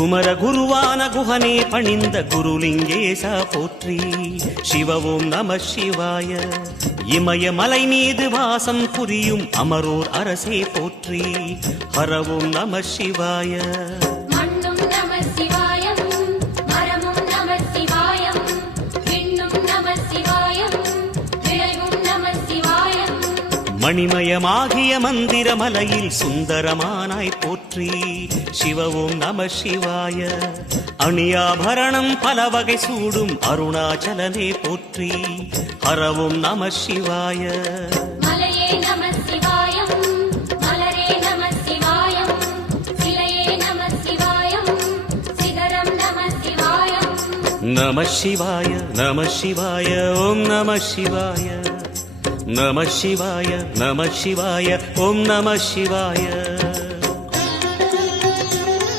குமர குருவான குஹனே பணிந்த குருலிங்கேசா போற்றி. சிவ ஓம் நம சிவாய. இமயமலை மீது வாசம் புரியும் அமரோர் அரசே போற்றி. ஹர ஓம் நம சிவாய. மண்ணும் நம சிவாயம், மரமும் நம சிவாயம், விண்ணும் நம சிவாயம், விளைவும் நம சிவாயம். மணிமயமாகிய மந்திரமலையில் சுந்தரமானாய் போற்றி. சிவ ஓம் நம சிவாய. அணியாபரணம் பல வகை சூடும் அருணாச்சலனே போற்றி. ஹர ஓம் நம சிவாய. மலையே நம சிவாயம், மலரே நம சிவாயம், சிலையே நம சிவாயம், சிகரம் நம சிவாயம். நம சிவாய நம சிவாய ஓம் நம சிவாய. நம சிவாய நம சிவாய ஓம் நம சிவாய.